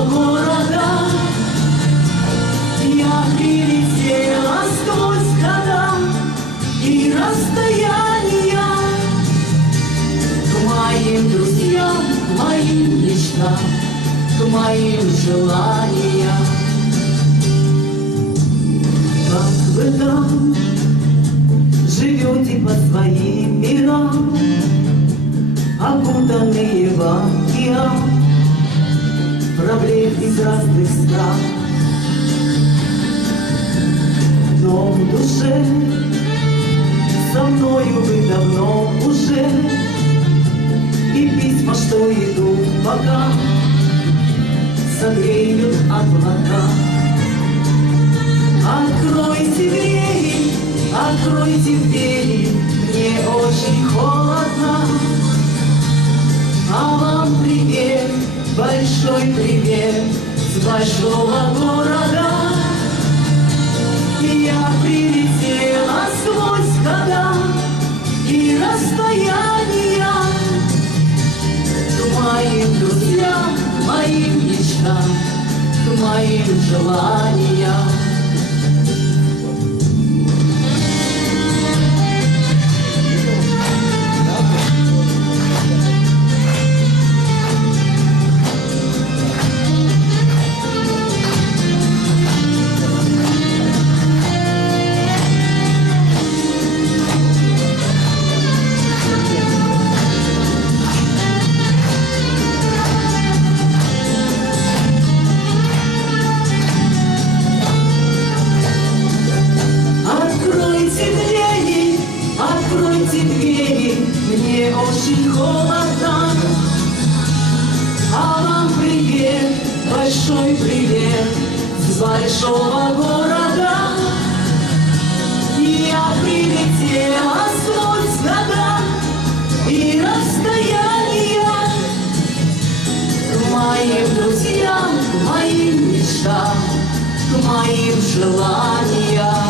большого города. Я прилетела сквозь года и расстояния к моим друзьям, к моим мечтам, к моим желаниям. Как вы там живете по своим мирам, окутанные в океан проблем из разных стран, но в душе со мною вы давно уже, и письма, что идут пока, согреют облака. Откройте двери, мне очень холодно, а вам привет, большой привет с большого города. Я прилетела сквозь года и расстояния к моим друзьям, к моим мечтам, к моим желаниям. Откройте двери, мне очень холодно, а вам привет, большой привет с большого города. Я прилетела сквозь года и расстояния к моим друзьям, к моим мечтам, к моим желаниям.